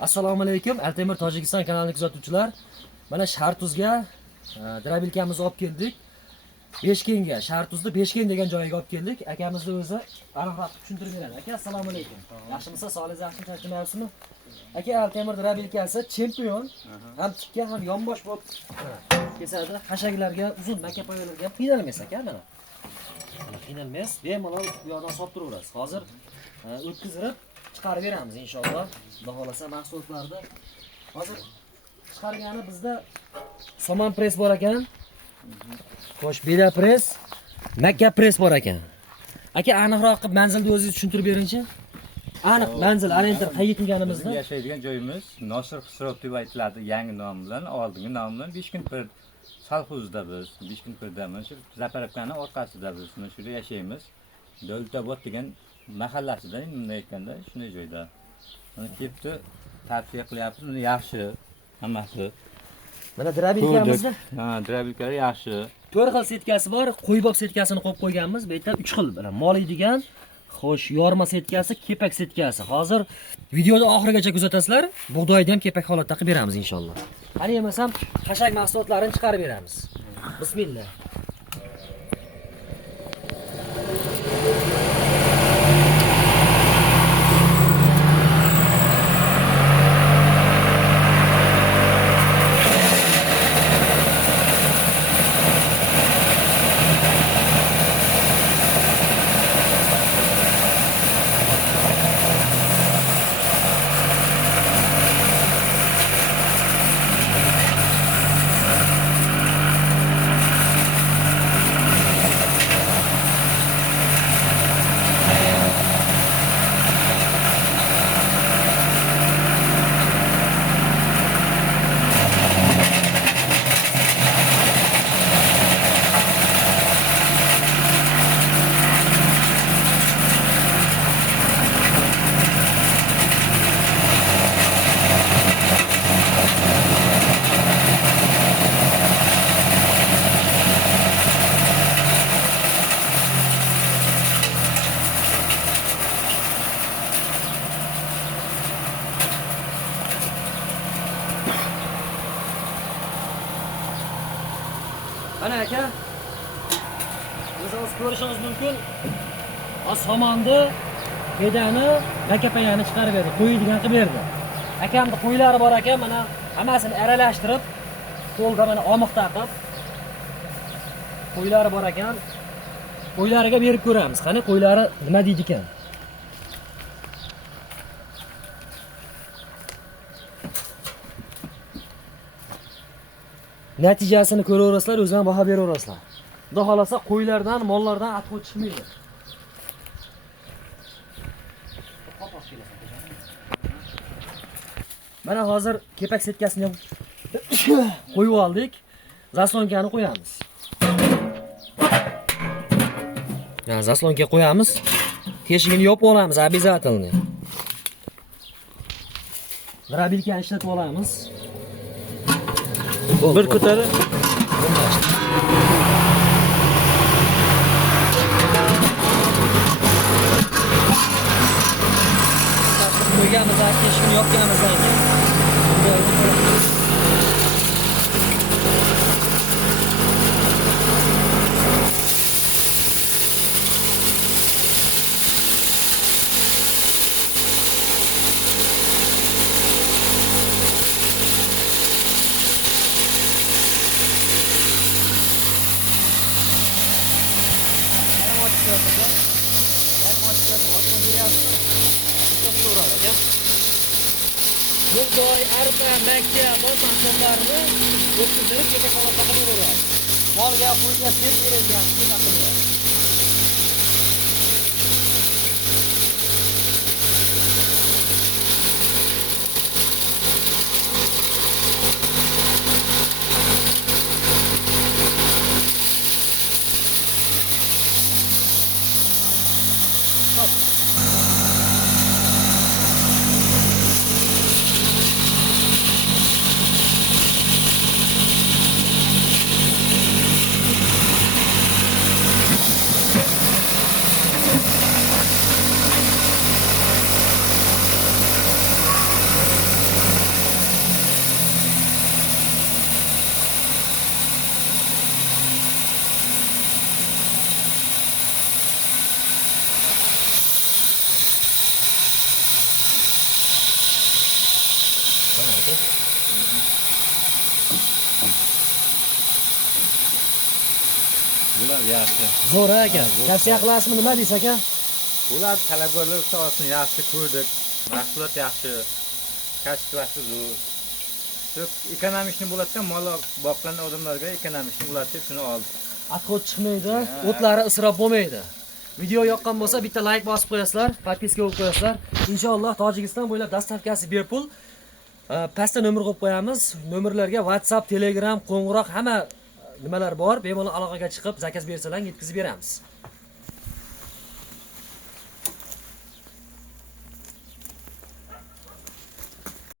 Assalomu alaykum, Altemir Tojikiston kanalini kuzatuvchilar. Mana Shartuzga drabilkamizni olib keldik. Beshkenga, Shartuzda Beshken degan joyiga olib keldik. Akamizni o'zi aniqroq tushuntirib beradi. Aka, assalomu alaykum. Yaxshimisiz? Sog'ligingiz yaxshimi, charchamayapsizmi? Aka, Altemir drabilkasi chempion. Ham tikka, ham yonbosh bo'lib kesadi. Hashaklarga, uzun makapoyalarga qiynalmaysiz aka mana. Qiynalmaysiz. Bemalol bu yoqdan solib turaverasiz. Hozir o'tkazib chiqarib beramiz inshaalloh. Xudo xolasa mahsulotlarni hozir chiqargani bizda somon press bor ekan. Xo'sh, beda press, makka press bor ekan. Aka, aniqroq qilib manzilni o'zingiz tushuntirib beringchi. Aniq manzil, orientir qayerga kelganimizni. Yashaydigan joyimiz Nosir Xisrov deb aytiladi, yangi nom bilan, oldingi nom bilan Beshkunpir salxozda biz, Beshkunpirdamiz, shu zapravkani orqasida biz mana shu yerda yashaymiz. Do'ltabod degan mahallasida, bunday aytganda, shunday joyda. Mana kelibdi, tavsiya qilyapmiz, uni yaxshi hammasi. Mana drabilkamizni. Ha, drabilkalar yaxshi. 4 xil setkasi bor, qo'yboq setkasini qo'yib qo'yganmiz. Bu yerda 3 xil bilan molaydigan, xo'sh, yorma setkasi, kepak setkasi. Hozir videoda oxirigacha kuzatasizlar. Bug'doyni ham kepak holatda qilib beramiz inshaalloh. Qani emasam, hashak mahsulotlarini chiqarib beramiz. Bismillah. Mana aka, o'zingiz ko'rishingiz mumkin. Somonni, pedani, makapayani chiqarib berdi, qo'yadigan qilib berdi. Akamda qo'ylari bor ekan, mana hammasini aralashtirib, qo'lda mana omiq taqib qo'ylari bor ekan. Qo'ylariga berib ko'ramiz. Qani qo'ylari nima deydi ekan? Natijasini ko'raverasizlar, o'zingizlar baho beraverasizlar. Xudo xolasa qo'ylardan, mollardan atqo chiqmaydi. Mana hozir kepak setkasini ham qo'yib oldik. Zaslonkani qo'yamiz. Zaslonka qo'yamiz. Teshigini yopib olamiz, обязательно. Drabilkani ishlatib olamiz. Bir ko'tarib qo'yganmiz, teshigini yopganmiz endi. Bug'doy, arpa, makka bor mahsulotlarni o'tkazib kepak holatda qilib beradi. Molga, qo'yga sep beradigan qiladi. Bular yaxshi. Zo'r aka. Tavsiya qilasizmi, nima deysiz aka? Bular talabgorlar soatini yaxshi ko'rdik. Mahsulot yaxshi. Kачествоsi zo'r. Shu ekonomishni bo'ladigan mol boqqan odamlarga ekonomishni bo'ladi deb shuni oldik. Отход chiqmaydi, o'tlari isrof bo'lmaydi. Video yoqqan bo'lsa bitta like bosib qo'yasizlar, podpiska qilib qo'yasizlar. Inshaalloh Tojikiston bo'ylab dastavkasi bepul. Pastda nomer qo'yib qo'yamiz. Nomerlarga WhatsApp, Telegram, qo'ng'iroq hamma nimalar bor. Bemalol aloqaga chiqib zakaz bersalar yetkazib beramiz.